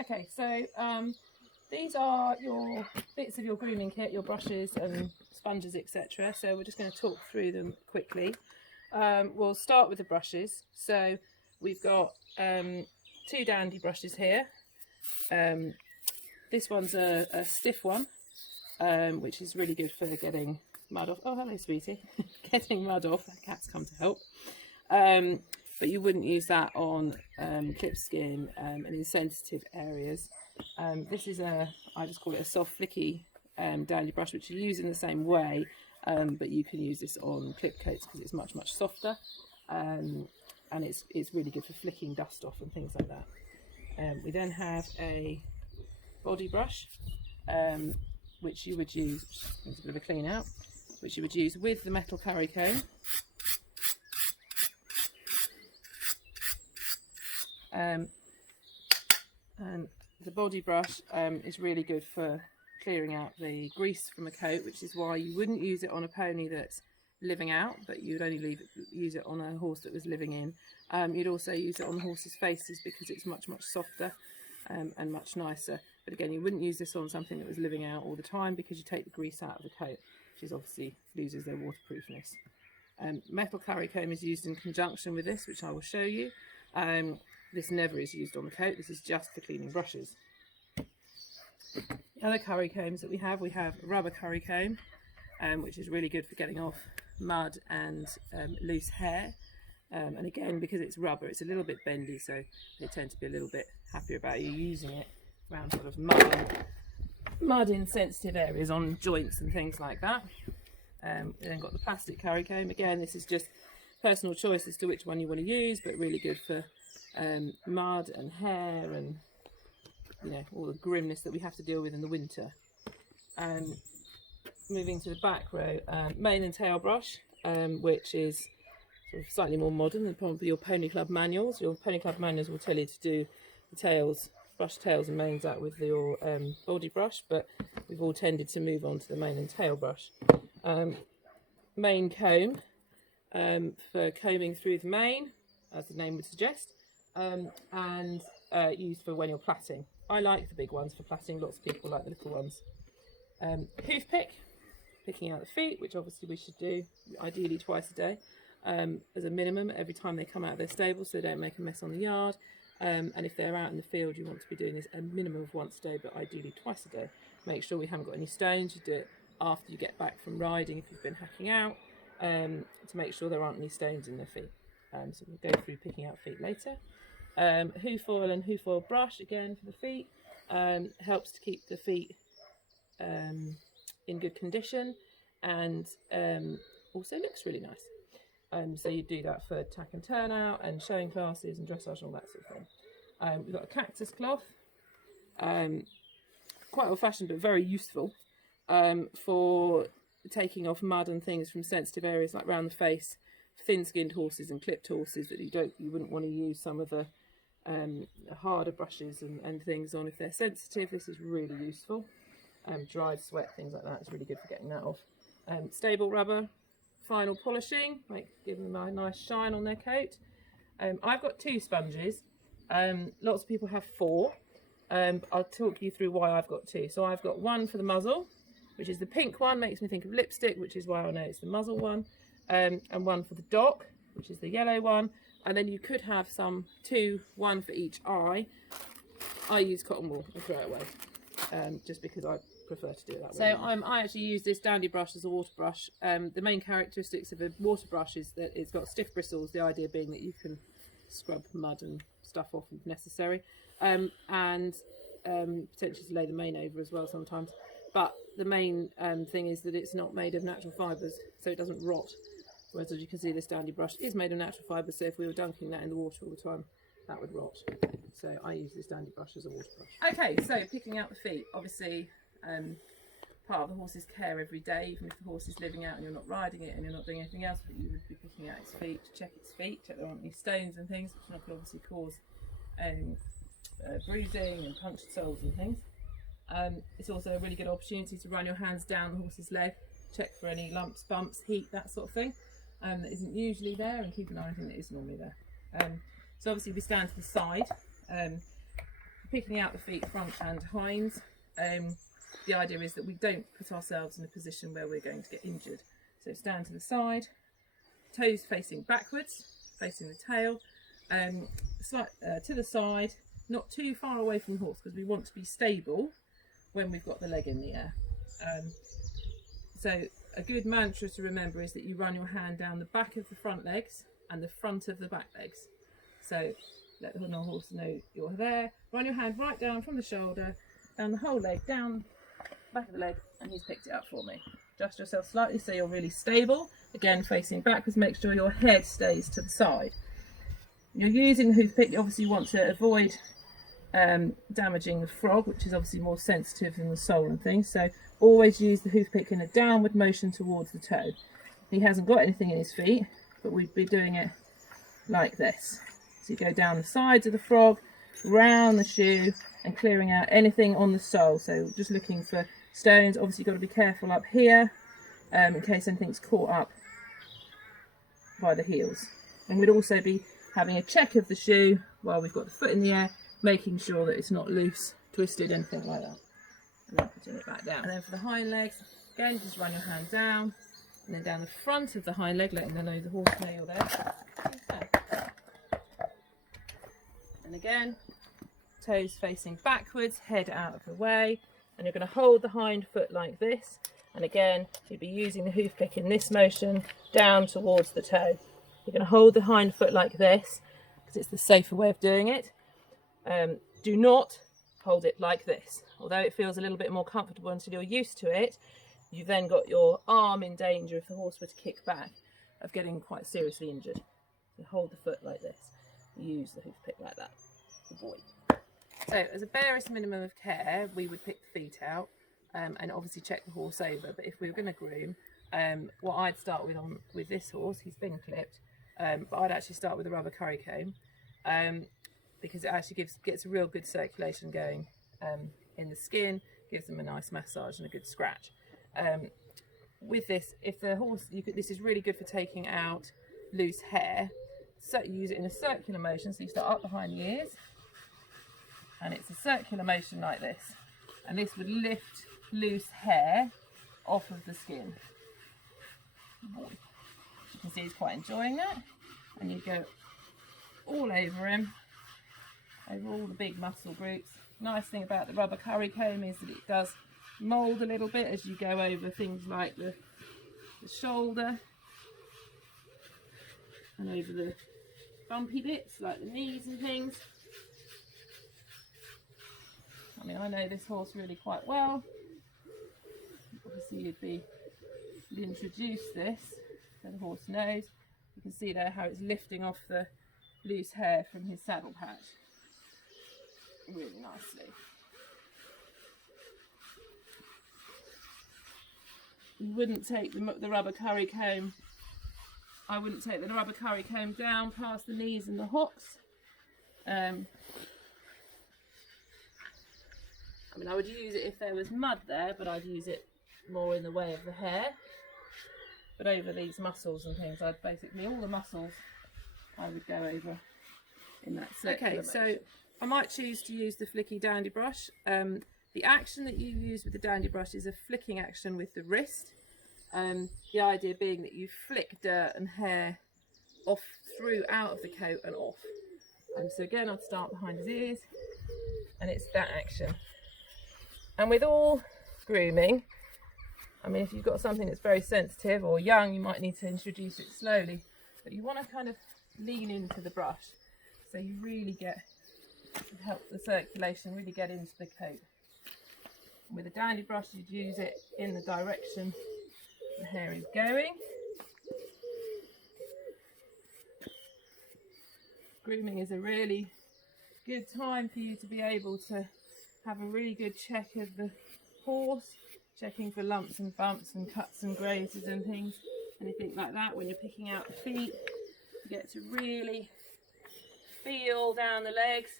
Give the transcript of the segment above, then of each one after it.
Okay, so these are your bits of your grooming kit, your brushes and sponges, etc. So we're just going to talk through them quickly. We'll start with the brushes. So we've got 2 dandy brushes here. This one's a stiff one, which is really good for getting mud off. Oh, hello, sweetie. Getting mud off. The cat's come to help. But you wouldn't use that on clipped skin and in sensitive areas. This is I just call it a soft flicky dandy brush, which you use in the same way, but you can use this on clip coats because it's much softer, and it's really good for flicking dust off and things like that. We then have a body brush, which you would use, which is a bit of a clean out, which you would use with the metal curry comb. And the body brush is really good for clearing out the grease from a coat, which is why you wouldn't use it on a pony that's living out, but you'd only use it on a horse that was living in. You'd also use it on horses' faces because it's much softer and much nicer. But again, you wouldn't use this on something that was living out all the time because you take the grease out of the coat, which is obviously loses their waterproofness. Metal curry comb is used in conjunction with this, which I will show you. This never is used on the coat, this is just for cleaning brushes. The other curry combs that we have a rubber curry comb, which is really good for getting off mud and loose hair. And again, because it's rubber, it's a little bit bendy, so they tend to be a little bit happier about you using it around sort of mud in sensitive areas on joints and things like that. We then got the plastic curry comb. Again, this is just personal choice as to which one you want to use, but really good for mud and hair and all the grimness that we have to deal with in the winter. Moving to the back row, mane and tail brush, which is sort of slightly more modern than probably your Pony Club manuals. Your Pony Club manuals will tell you to do the tails, brush tails and manes out with your body brush, but we've all tended to move on to the mane and tail brush. Mane comb for combing through the mane, as the name would suggest, and used for when you're plaiting. I like the big ones for plaiting, lots of people like the little ones. Hoof pick, picking out the feet, which obviously we should do ideally twice a day as a minimum every time they come out of their stable, so they don't make a mess on the yard. And if they're out in the field, you want to be doing this a minimum of once a day, but ideally twice a day. Make sure we haven't got any stones. You do it after you get back from riding if you've been hacking out, to make sure there aren't any stones in their feet. So we'll go through picking out feet later. Hoof oil and hoof oil brush again for the feet, helps to keep the feet in good condition, and also looks really nice. So you do that for tack and turn out and showing classes and dressage and all that sort of thing. We've got a cactus cloth, quite old fashioned but very useful for taking off mud and things from sensitive areas like around the face, thin-skinned horses and clipped horses that you wouldn't want to use some of the harder brushes and things on if they're sensitive. This is really useful. Dried sweat, things like that, it's really good for getting that off. Stable rubber, final polishing, giving them a nice shine on their coat. I've got 2 sponges. Lots of people have 4. I'll talk you through why I've got 2. So I've got one for the muzzle, which is the pink one, makes me think of lipstick, which is why I know it's the muzzle one. And one for the dock, which is the yellow one. And then you could have some 2, one for each eye. I use cotton wool and throw it away, just because I prefer to do it that way. So I actually use this dandy brush as a water brush. The main characteristics of a water brush is that it's got stiff bristles, the idea being that you can scrub mud and stuff off if necessary, and potentially to lay the mane over as well sometimes. But the main thing is that it's not made of natural fibres, so it doesn't rot. Whereas, as you can see, this dandy brush is made of natural fibres, so if we were dunking that in the water all the time, that would rot. So I use this dandy brush as a water brush. Okay, so picking out the feet, obviously part of the horse's care every day. Even if the horse is living out and you're not riding it and you're not doing anything else, but you would be picking out its feet to check its feet, check there aren't any stones and things, which could obviously cause bruising and punctured soles and things. It's also a really good opportunity to run your hands down the horse's leg, check for any lumps, bumps, heat, that sort of thing, that isn't usually there, and keep an eye on anything that is normally there. So obviously we stand to the side. picking out the feet front and hind, the idea is that we don't put ourselves in a position where we're going to get injured. So stand to the side, toes facing backwards, facing the tail, to the side, not too far away from the horse, because we want to be stable when we've got the leg in the air. So a good mantra to remember is that you run your hand down the back of the front legs and the front of the back legs. So let the horse know you're there. Run your hand right down from the shoulder, down the whole leg, down back of the leg, and he's picked it up for me. Adjust yourself slightly so you're really stable. Again, facing backwards, make sure your head stays to the side. You're using the hoof pick, you obviously want to avoid damaging the frog, which is obviously more sensitive than the sole and things. So always use the hoof pick in a downward motion towards the toe. He hasn't got anything in his feet, but we'd be doing it like this. So you go down the sides of the frog, round the shoe, and clearing out anything on the sole. So just looking for stones. Obviously you've got to be careful up here in case anything's caught up by the heels. And we'd also be having a check of the shoe while we've got the foot in the air, making sure that it's not loose, twisted, anything like that. And then putting it back down. And then for the hind legs, again, just run your hand down, and then down the front of the hind leg, letting the horse know you're there. And again, toes facing backwards, head out of the way, and you're going to hold the hind foot like this. And again, you'll be using the hoof pick in this motion down towards the toe. You're going to hold the hind foot like this because it's the safer way of doing it. Do not hold it like this. Although it feels a little bit more comfortable until you're used to it, you've then got your arm in danger if the horse were to kick back of getting quite seriously injured. So hold the foot like this. Use the hoof pick like that. Good boy. So as a barest minimum of care, we would pick the feet out and obviously check the horse over. But if we were going to groom, what I'd start with this horse, he's been clipped, but I'd actually start with a rubber curry comb because it actually gets a real good circulation going in the skin, gives them a nice massage and a good scratch. With this, if the horse, this is really good for taking out loose hair. So you use it in a circular motion, so you start up behind the ears, and it's a circular motion like this, and this would lift loose hair off of the skin. You can see he's quite enjoying that, and you go all over him, over all the big muscle groups. Nice thing about the rubber curry comb is that it does mould a little bit as you go over things like the shoulder and over the bumpy bits like the knees and things. I mean, I know this horse really quite well. Obviously you'd introduce this so the horse knows. You can see there how it's lifting off the loose hair from his saddle patch really nicely. You wouldn't take the rubber curry comb. I wouldn't take the rubber curry comb down past the knees and the hocks. I mean, I would use it if there was mud there, but I'd use it more in the way of the hair. But over these muscles and things, I'd basically, all the muscles, I would go over in that circular motion. So I might choose to use the flicky dandy brush. The action that you use with the dandy brush is a flicking action with the wrist. The idea being that you flick dirt and hair off through out of the coat and off. So again, I'd start behind his ears, and it's that action. And with all grooming, I mean, if you've got something that's very sensitive or young, you might need to introduce it slowly, but you want to kind of lean into the brush so you really help the circulation really get into the coat. With a dandy brush, you'd use it in the direction the hair is going. Grooming is a really good time for you to be able to have a really good check of the horse, checking for lumps and bumps and cuts and grazes and things, anything like that. When you're picking out the feet, you get to really feel down the legs,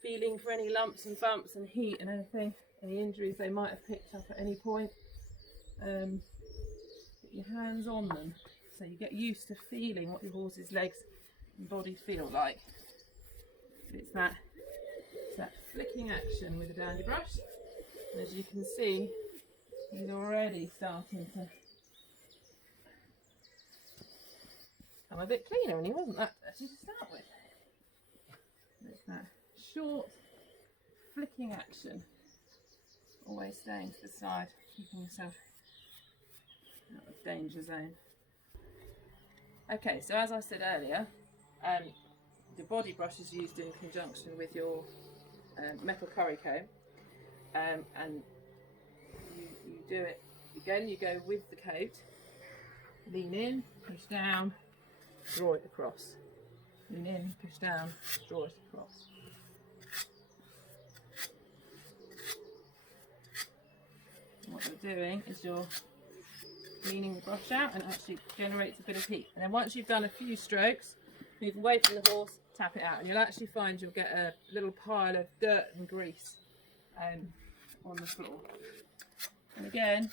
feeling for any lumps and bumps and heat and anything, any injuries they might have picked up at any point. Put your hands on them so you get used to feeling what your horse's legs and body feel like. It's that It's that flicking action with the dandy brush. And as you can see, he's already starting to become a bit cleaner, and he wasn't that dirty to start with. It's that short flicking action, always staying to the side, keeping yourself out of danger zone. Okay, so as I said earlier, the body brush is used in conjunction with your metal curry comb, and you do it again. You go with the coat, lean in, push down, draw it across. Lean in, push down, draw it across. And what you're doing is you're leaning the brush out, and it actually generates a bit of heat. And then once you've done a few strokes, move away from the horse, tap it out, and you'll actually find you'll get a little pile of dirt and grease on the floor. And again,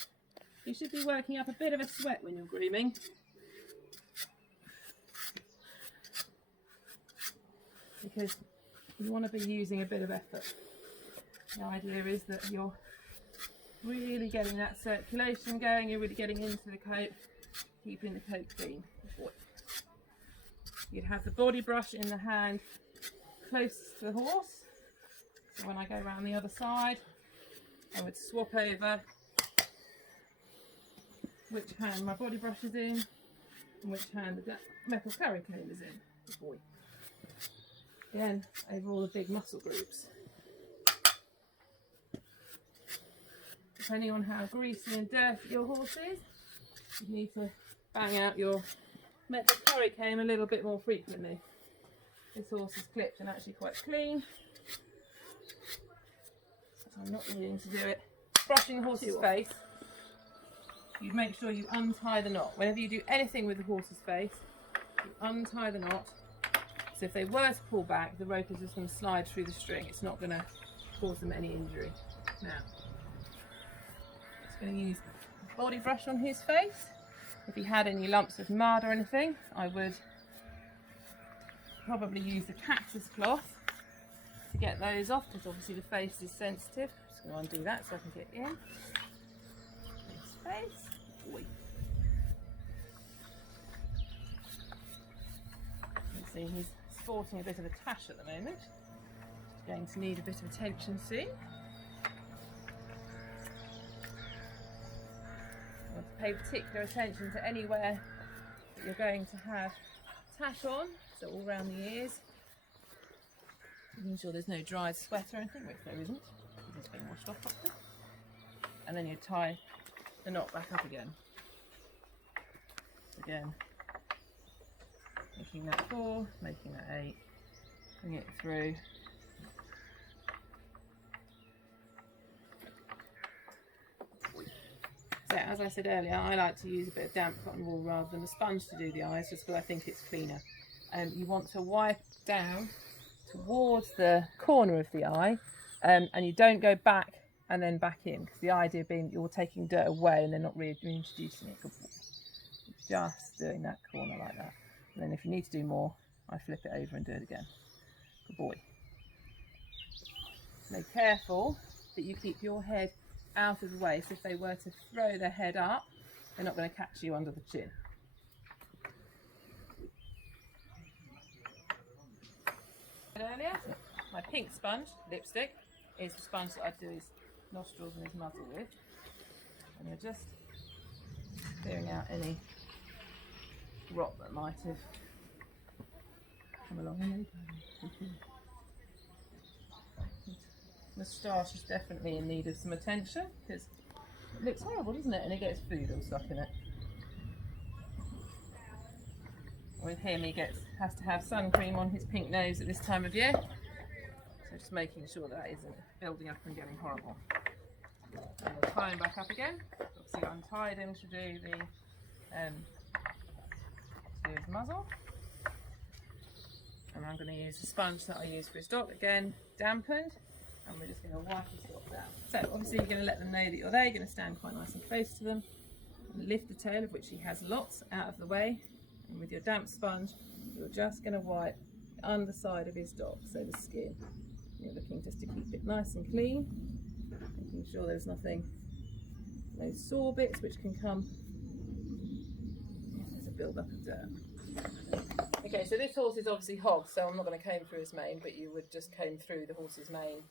you should be working up a bit of a sweat when you're grooming. Because you want to be using a bit of effort. The idea is that you're really getting that circulation going, you're really getting into the coat, keeping the coat clean. You'd have the body brush in the hand closest to the horse. So when I go around the other side, I would swap over which hand my body brush is in and which hand the metal curry comb is in. Again, over all the big muscle groups. Depending on how greasy and dirty your horse is, you need to bang out your metal curry comb a little bit more frequently. This horse is clipped and actually quite clean, so I'm not needing to do it. Brushing the horse's face, you make sure you untie the knot. Whenever you do anything with the horse's face, you untie the knot. So if they were to pull back, the rope is just going to slide through the string. It's not going to cause them any injury. Now, just going to use a body brush on his face. If he had any lumps of mud or anything, I would probably use the cactus cloth to get those off, because obviously the face is sensitive. Just going to undo that so I can get in his face. Oi. You can see he's sporting a bit of a tash at the moment. He's going to need a bit of attention soon. You want to pay particular attention to anywhere that you're going to have tash on, so all around the ears. Making sure there's no dried sweat or anything, which there isn't, because it's been washed off properly. And then you tie the knot back up again. Again, making that 4, making that 8, bring it through. So as I said earlier, I like to use a bit of damp cotton wool rather than a sponge to do the eyes, just because I think it's cleaner. You want to wipe down towards the corner of the eye, and you don't go back and then back in, because the idea being you're taking dirt away and then not reintroducing it. Just doing that corner like that. And then if you need to do more, I flip it over and do it again. Good boy. Be careful that you keep your head out of the way, so if they were to throw their head up, they're not going to catch you under the chin. Earlier, my pink sponge, lipstick, is the sponge that I do his nostrils and his muzzle with. And you're just clearing out any rot that might have come along. Moustache is definitely in need of some attention, because it looks horrible, doesn't it? And it gets food all stuck in it. With him, he has to have sun cream on his pink nose at this time of year, so just making sure that isn't building up and getting horrible. And we'll tie him back up again. Obviously, I untied him to do his muzzle, and I'm going to use the sponge that I used for his dog, again dampened, and we're just going to wipe his dog down. So obviously you're going to let them know that you're there. You're going to stand quite nice and close to them, and lift the tail, of which he has lots, out of the way, and with your damp sponge you're just going to wipe the underside of his dog, so the skin. You're looking just to keep it nice and clean, making sure there's nothing, no sore bits which can come. There's a build up of dirt. Okay, so this horse is obviously hog, so I'm not going to comb through his mane, but you would just comb through the horse's mane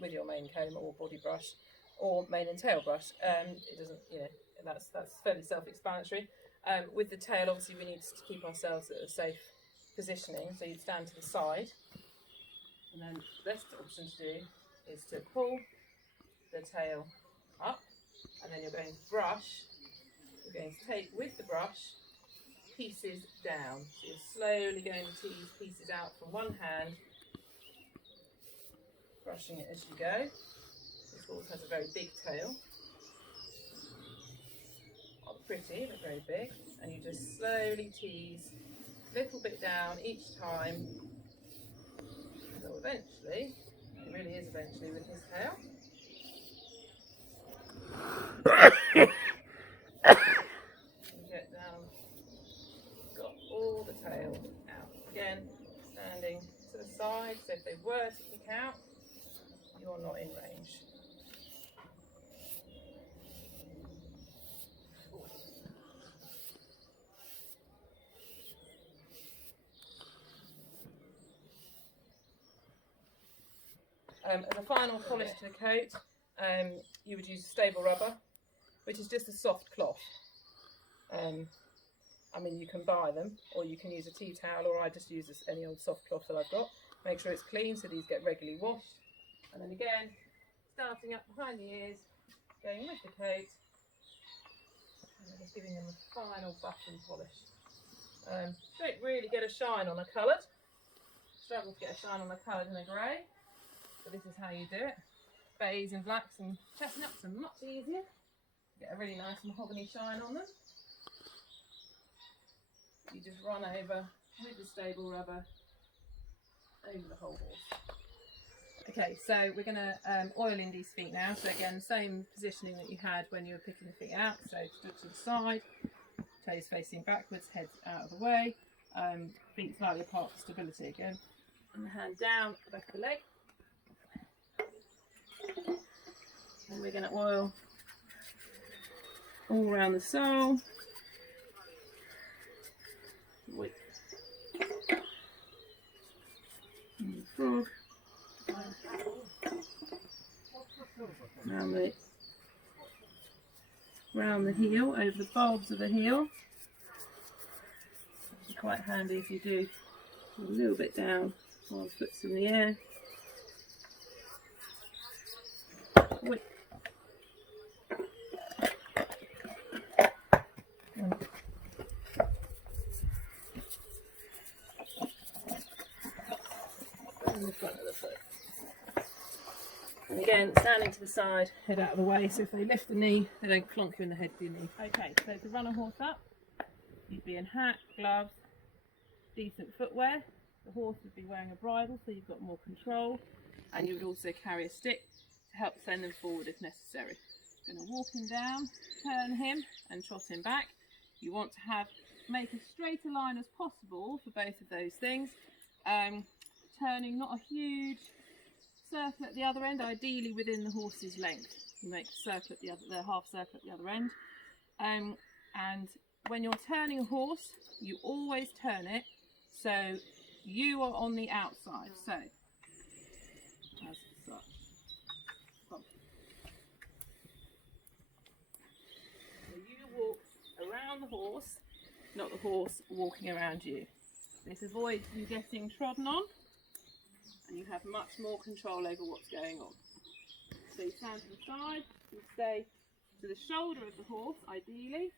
with your mane comb or body brush or mane and tail brush. It doesn't, you know, that's fairly self-explanatory. With the tail, obviously we need to keep ourselves at a safe positioning, so you'd stand to the side, and then the best option to do is to pull the tail up, and then you're going to brush. You're going to take with the brush pieces down. So you're slowly going to tease pieces out from one hand, brushing it as you go. This horse has a very big tail. Not pretty, but very big. And you just slowly tease a little bit down each time. So eventually, it really is eventually with his tail. Get down, got all the tail out. Again, standing to the side, so if they were to kick out, you're not in range. As a final polish to the coat, you would use stable rubber, which is just a soft cloth. I mean, you can buy them, or you can use a tea towel, or I just use any old soft cloth that I've got. Make sure it's clean, so these get regularly washed. And then again, starting up behind the ears, going with the coat, and just giving them a final buff and polish. Don't really get a shine on a coloured. Struggle to get a shine on a coloured and a grey. So this is how you do it. Beige and blacks and chestnuts are much easier. Get a really nice mahogany shine on them. You just run over with the stable rubber over the whole horse. Okay, so we're going to oil Indy's feet now. So again, same positioning that you had when you were picking the feet out. So stood to the side, toes facing backwards, head out of the way, feet slightly apart for stability again. And the hand down the back of the leg. And we're going to oil all around the sole. Wait. And the frog. Round the heel, over the bulbs of the heel. It's quite handy if you do a little bit down while the foot's in the air. Wait. And the front of the foot. And again, standing to the side, head out of the way, so if they lift the knee, they don't clonk you in the head with your knee. Okay, so to run a horse up, you'd be in hat, gloves, decent footwear. The horse would be wearing a bridle, so you've got more control, and you would also carry a stick to help send them forward if necessary. You're going to walk him down, turn him, and trot him back. You want to make as straight a line as possible for both of those things. Turning not a huge circle at the other end, ideally within the horse's length. You make a circle at the half circle at the other end. And when you're turning a horse, you always turn it so you are on the outside. So, as such. So you walk around the horse, not the horse walking around you. This avoids you getting trodden on, and you have much more control over what's going on. So you stand to the side, you stay to the shoulder of the horse, ideally.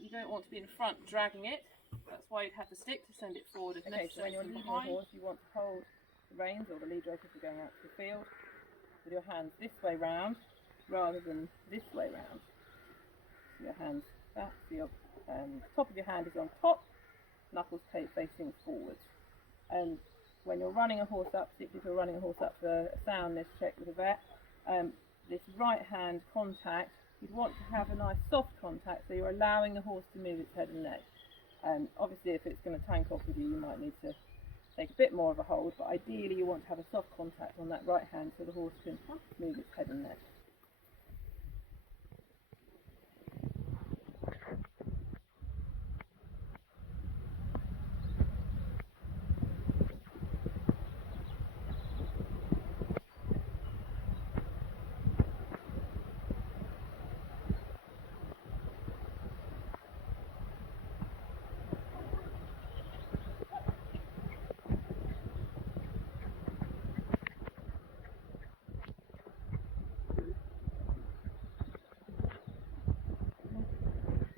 You don't want to be in front dragging it. That's why you'd have the stick to send it forward if necessary. So when you're leading a horse, you want to hold the reins or the lead rope if you're going out to the field with your hands this way round rather than this way round. So your hands back, so your top of your hand is on top, knuckles facing forward. And when you're running a horse up, particularly if you're running a horse up for a soundness check with a vet, this right hand contact, you'd want to have a nice soft contact so you're allowing the horse to move its head and neck. Obviously if it's going to tank off with you, you might need to take a bit more of a hold, but ideally you want to have a soft contact on that right hand so the horse can move its head and neck.